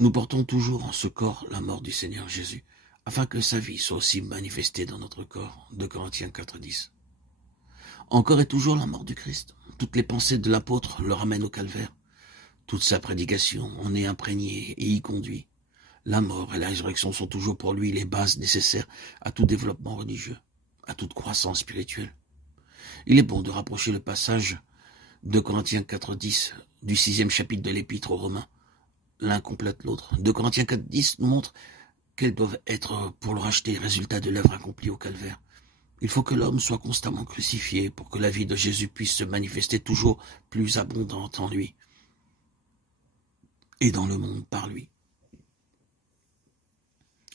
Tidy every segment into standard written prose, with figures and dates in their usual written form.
Nous portons toujours en ce corps la mort du Seigneur Jésus, afin que sa vie soit aussi manifestée dans notre corps. 2 Corinthiens 4,10. Encore et toujours la mort du Christ. Toutes les pensées de l'apôtre le ramènent au calvaire. Toute sa prédication en est imprégnée et y conduit. La mort et la résurrection sont toujours pour lui les bases nécessaires à tout développement religieux, à toute croissance spirituelle. Il est bon de rapprocher le passage de Corinthiens 4,10 du 6e chapitre de l'Épître aux Romains. L'un complète l'autre. 2 Corinthiens 4,10 nous montre quels doivent être pour le racheter les résultats de l'œuvre accomplie au calvaire. Il faut que l'homme soit constamment crucifié pour que la vie de Jésus puisse se manifester toujours plus abondante en lui et dans le monde par lui.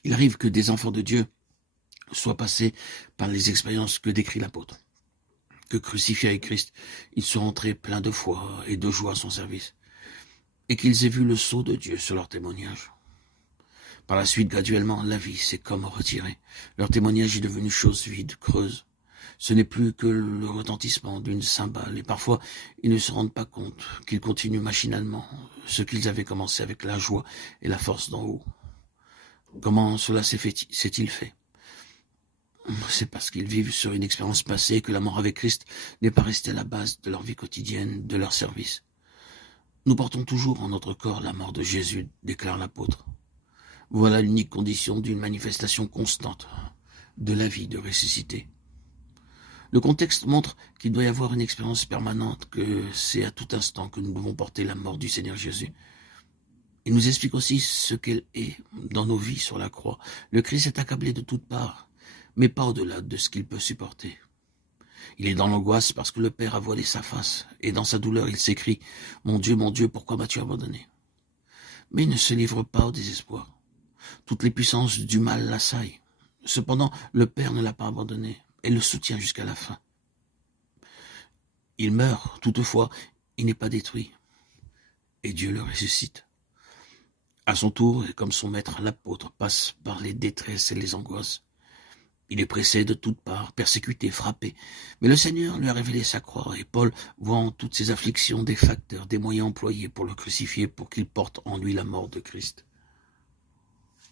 Il arrive que des enfants de Dieu soient passés par les expériences que décrit l'apôtre, que crucifiés avec Christ, ils sont entrés pleins de foi et de joie à son service, et qu'ils aient vu le sceau de Dieu sur leur témoignage. Par la suite, graduellement, la vie s'est comme retirée. Leur témoignage est devenu chose vide, creuse. Ce n'est plus que le retentissement d'une cymbale, et parfois, ils ne se rendent pas compte qu'ils continuent machinalement ce qu'ils avaient commencé avec la joie et la force d'en haut. Comment cela s'est-il fait? C'est parce qu'ils vivent sur une expérience passée que la mort avec Christ n'est pas restée à la base de leur vie quotidienne, de leur service. Nous portons toujours en notre corps la mort de Jésus, déclare l'apôtre. Voilà l'unique condition d'une manifestation constante de la vie de ressuscité. Le contexte montre qu'il doit y avoir une expérience permanente, que c'est à tout instant que nous devons porter la mort du Seigneur Jésus. Il nous explique aussi ce qu'elle est dans nos vies sur la croix. Le Christ est accablé de toutes parts, mais pas au-delà de ce qu'il peut supporter. Il est dans l'angoisse parce que le Père a voilé sa face, et dans sa douleur il s'écrie « Mon Dieu, pourquoi m'as-tu abandonné ?» Mais il ne se livre pas au désespoir. Toutes les puissances du mal l'assaillent. Cependant, le Père ne l'a pas abandonné et le soutient jusqu'à la fin. Il meurt, toutefois, il n'est pas détruit. Et Dieu le ressuscite. À son tour, et comme son maître, l'apôtre passe par les détresses et les angoisses. Il est pressé de toutes parts, persécuté, frappé. Mais le Seigneur lui a révélé sa croix, et Paul voit en toutes ces afflictions des facteurs, des moyens employés pour le crucifier, pour qu'il porte en lui la mort de Christ.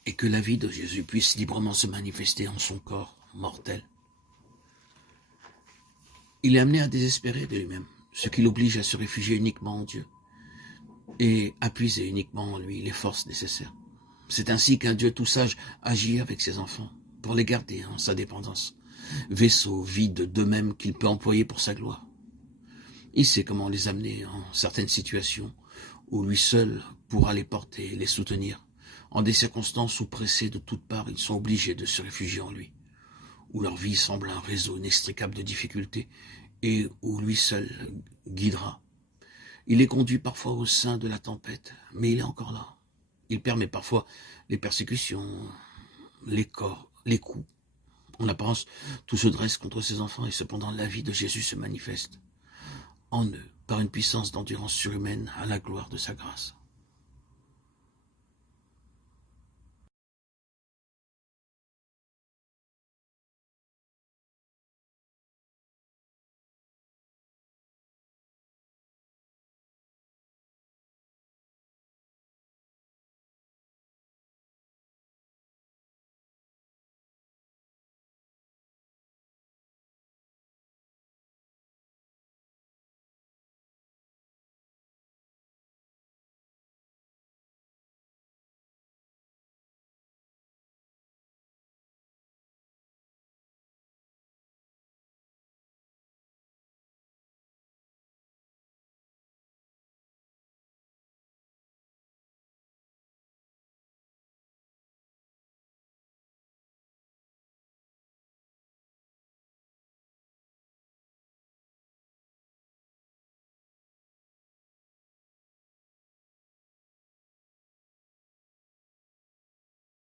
Et que la vie de Jésus puisse librement se manifester en son corps mortel. Il est amené à désespérer de lui-même, ce qui l'oblige à se réfugier uniquement en Dieu et à puiser uniquement en lui les forces nécessaires. C'est ainsi qu'un Dieu tout sage agit avec ses enfants, pour les garder en sa dépendance, vaisseau vide d'eux-mêmes qu'il peut employer pour sa gloire. Il sait comment les amener en certaines situations où lui seul pourra les porter et les soutenir, en des circonstances où pressés de toutes parts ils sont obligés de se réfugier en lui, où leur vie semble un réseau inextricable de difficultés et où lui seul guidera. Il les conduit parfois au sein de la tempête, mais il est encore là. Il permet parfois les persécutions, les coups. En apparence, tout se dresse contre ses enfants et cependant la vie de Jésus se manifeste en eux par une puissance d'endurance surhumaine à la gloire de sa grâce.